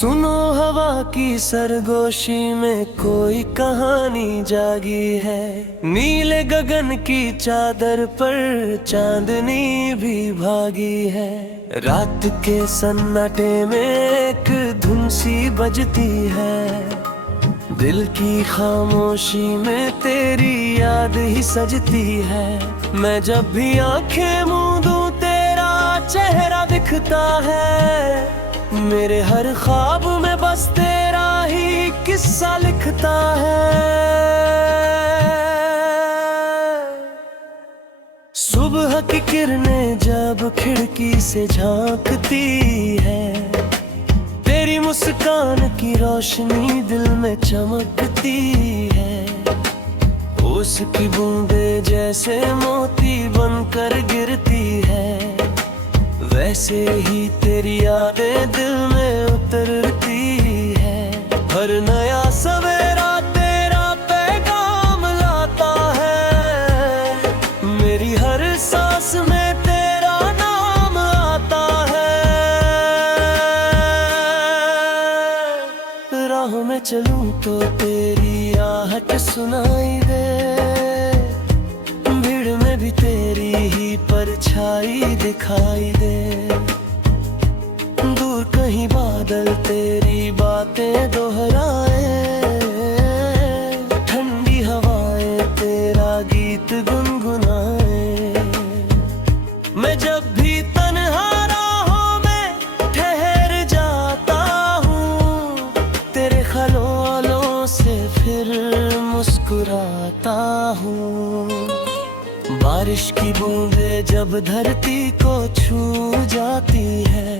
सुनो हवा की सरगोशी में कोई कहानी जागी है। नीले गगन की चादर पर चांदनी भी भागी है। रात के सन्नाटे में एक धुन सी बजती है। दिल की खामोशी में तेरी याद ही सजती है। मैं जब भी आंखें मूंदूं तेरा चेहरा दिखता है। मेरे हर ख्वाब में बस तेरा ही किस्सा लिखता है। सुबह की किरणें जब खिड़की से झांकती है, तेरी मुस्कान की रोशनी दिल में चमकती है। उसकी बूंदें जैसे मोती बनकर गिरती है, वैसे ही तेरी यादें दिल में उतरती है। हर नया सवेरा तेरा पैगाम लाता है। मेरी हर सांस में तेरा नाम आता है। राहों में चलूं तो तेरी आहट सुनाई दे। भीड़ में भी तेरी ही परछाई दिखाई दे। दूर कहीं बादल तेरी बातें दोहराए। ठंडी हवाएं तेरा गीत गुनगुनाए। मैं जब भी तन्हा राहों में ठहर जाता हूँ, तेरे ख्यालों से फिर मुस्कुराता हूँ। बारिश की बूंदें जब धरती को छू जाती है,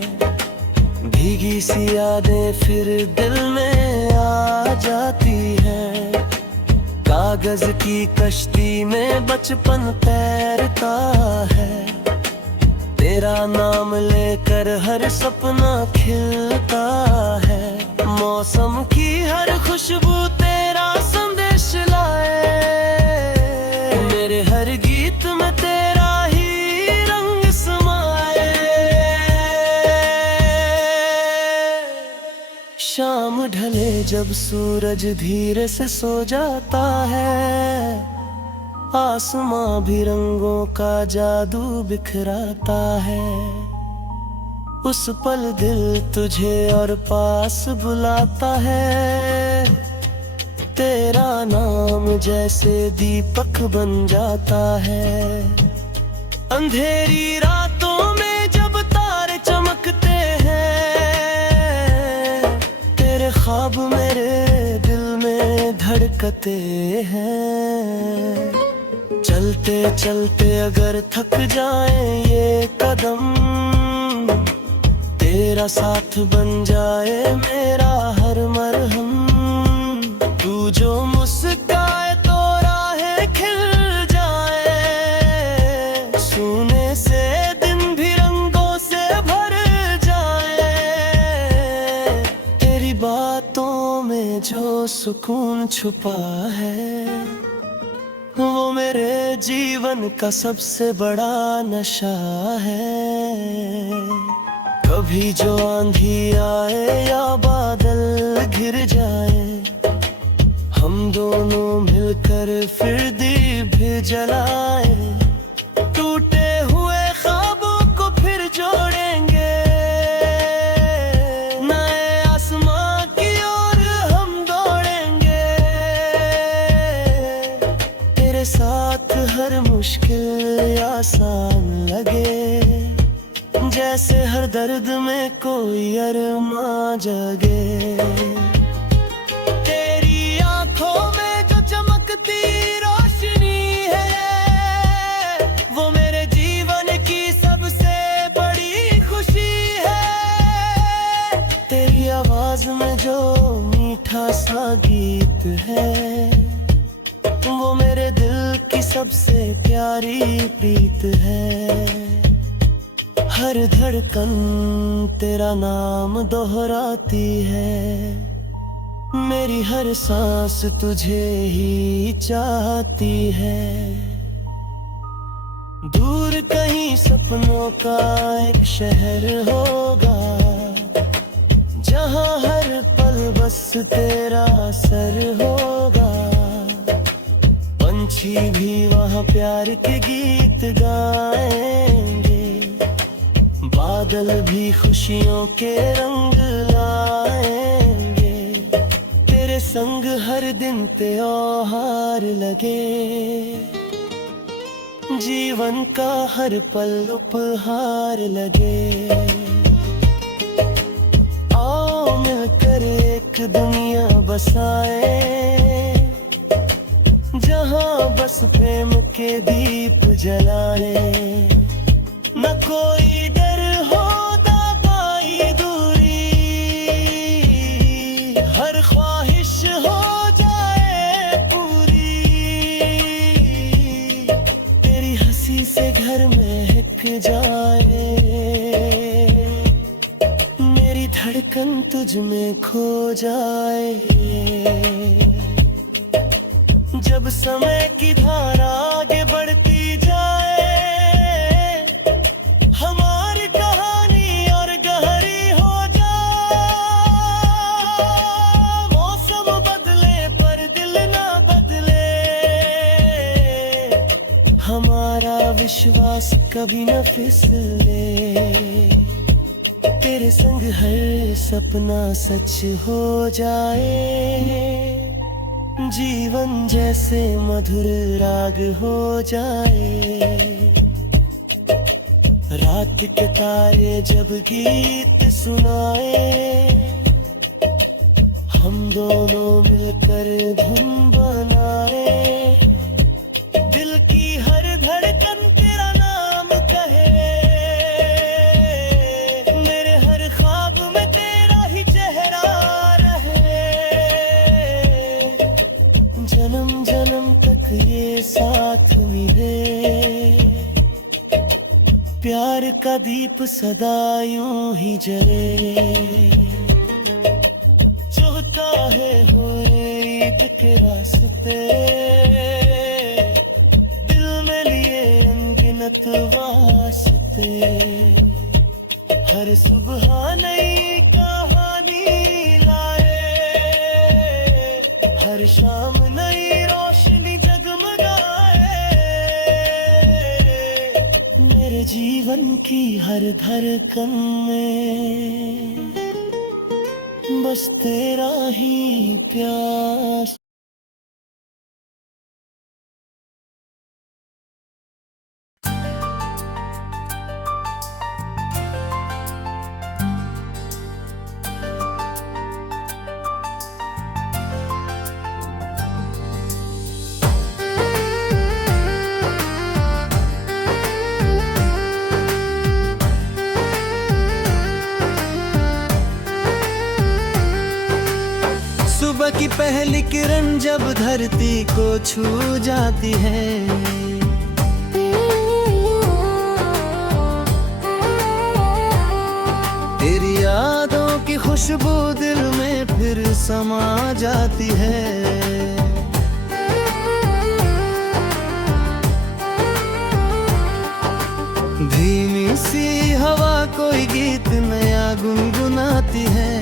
भीगी सी यादें फिर दिल में आ जाती है। कागज की कश्ती में बचपन तैरता है। तेरा नाम लेकर हर सपना खिलता है। मौसम की हर खुशबू तेरा संदेश लाए। मेरे हर गीत में तेरा ही रंग समाए। शाम ढले जब सूरज धीरे से सो जाता है, आसमां भी रंगों का जादू बिखराता है। उस पल दिल तुझे और पास बुलाता है। तेरा नाम जैसे दीपक बन जाता है। अंधेरी रातों में जब तारे चमकते हैं, तेरे ख्वाब मेरे दिल में धड़कते हैं। चलते चलते अगर थक जाए ये कदम, तेरा साथ बन जाए मेरा हर मरहम। तू जो मुस्काए तो राहें खिल जाए। सोने से दिन भी रंगों से भर जाए। तेरी बातों में जो सुकून छुपा है, वो मेरे जीवन का सबसे बड़ा नशा है। कभी जो आंधी आए या बादल घिर जाए, हम दोनों मिलकर फिर दीप जलाए। टूटे हुए ख्वाबों को फिर जोड़ेंगे। नए आसमां की ओर हम दौड़ेंगे। तेरे साथ हर मुश्किल आसान लगे, जैसे हर दर्द में कोई अरमा जगे। तेरी आंखों में जो चमकती रोशनी है, वो मेरे जीवन की सबसे बड़ी खुशी है। तेरी आवाज में जो मीठा सा गीत है, वो मेरे दिल की सबसे प्यारी प्रीत है। हर धड़कन तेरा नाम दोहराती है। मेरी हर सांस तुझे ही चाहती है। दूर कहीं सपनों का एक शहर होगा, जहाँ हर पल बस तेरा असर होगा। पंछी भी वहाँ प्यार के गीत गाएंगे, बादल भी खुशियों के रंग लाएंगे। तेरे संग हर दिन त्योहार लगे, जीवन का हर पल उपहार लगे। आओ मिलकर एक दुनिया बसाए, जहाँ बस प्रेम के दीप जलाए। न कोई डर हो ना पाई दूरी, हर ख्वाहिश हो जाए पूरी। तेरी हंसी से घर महक जाए, मेरी धड़कन तुझ में खो जाए। जब समय की धारा आगे बढ़ती जाए, हमारी कहानी और गहरी हो जाए। मौसम बदले पर दिल ना बदले, हमारा विश्वास कभी न फिसले। तेरे संग हर सपना सच हो जाए, जीवन जैसे मधुर राग हो जाए। रात के तारे जब गीत सुनाए, हम दोनों मिलकर धुन बनाए। दिल की हर धड़कन तेरा नाम कहे, मेरे हर ख्वाब में तेरा ही चेहरा रहे। जन्म जन्म तक ये साथ मिले, प्यार का दीप सदा यूं ही जले। चाहता है होए ईद के रास्ते, दिल में लिए अनगिनत वास्ते। हर सुबह नई कहानी लाए, हर शाम नई रोशनी जगमगाए। मेरे जीवन की हर धड़कन में बस तेरा ही प्यास। सुबह की पहली किरण जब धरती को छू जाती है, तेरी यादों की खुशबू दिल में फिर समा जाती है। धीमी सी हवा कोई गीत नया गुनगुनाती है,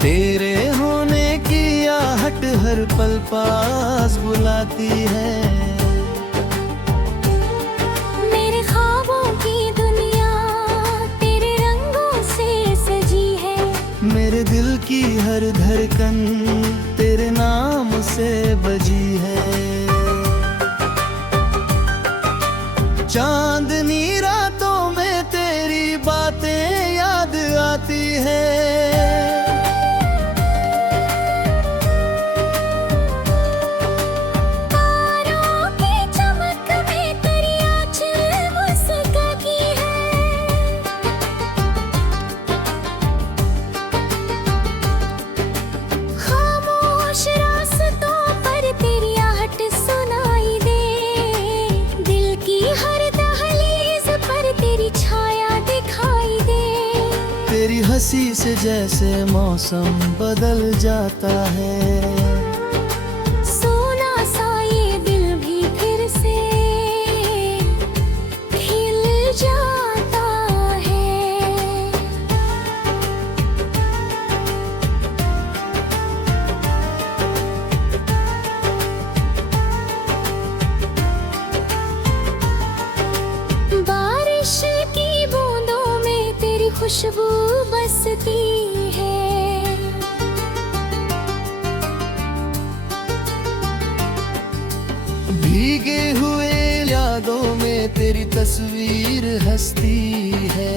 तेरे होने की आहट हर पल पास बुलाती है। मेरे ख्वाबों की दुनिया तेरे रंगों से सजी है, मेरे दिल की हर धड़कन तेरे नाम से बजी है। चांदनी रातों में तेरी बातें याद आती है, हंसी से जैसे मौसम बदल जाता है। सोना सा ये दिल भी फिर से खिल जाता है। खुशबू बसती है। भीगे हुए यादों में तेरी तस्वीर हंसती है।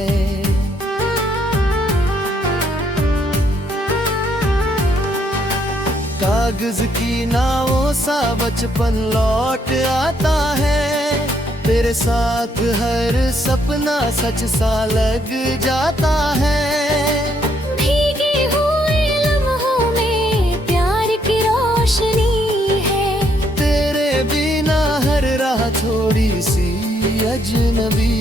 कागज की नावों सा बचपन लौट आता है। तेरे साथ हर सपना सच सा लग जाता है। भीगे हुए लम्हों में प्यार की रोशनी है। तेरे बिना हर राह थोड़ी सी अजनबी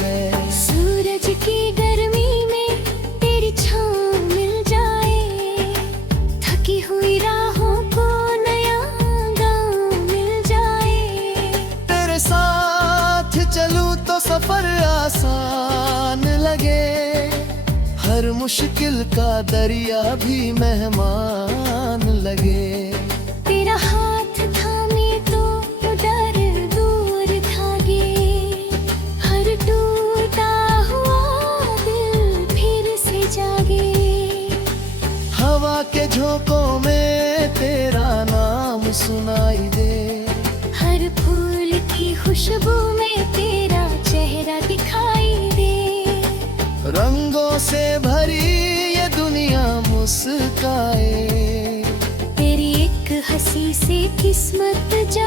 है। सूरज की गर्मी में तेरी छाँव मिल जाए। थकी हुई राहों को नया गाँव मिल जाए। तेरे साथ चलूं तो सफर आसान लगे। हर मुश्किल का दरिया भी मेहमान लगे। तेरा हाथ थामे तो डर दूर भागे। हर टूटा हुआ दिल फिर से जागे। हवा के झोंकों में तेरा नाम सुनाई दे। हर फूल की खुशबू में तेरा चेहरा दिखाई दे। रंगों से भरी ये दुनिया मुस्काए। तेरी एक हंसी से किस्मत जा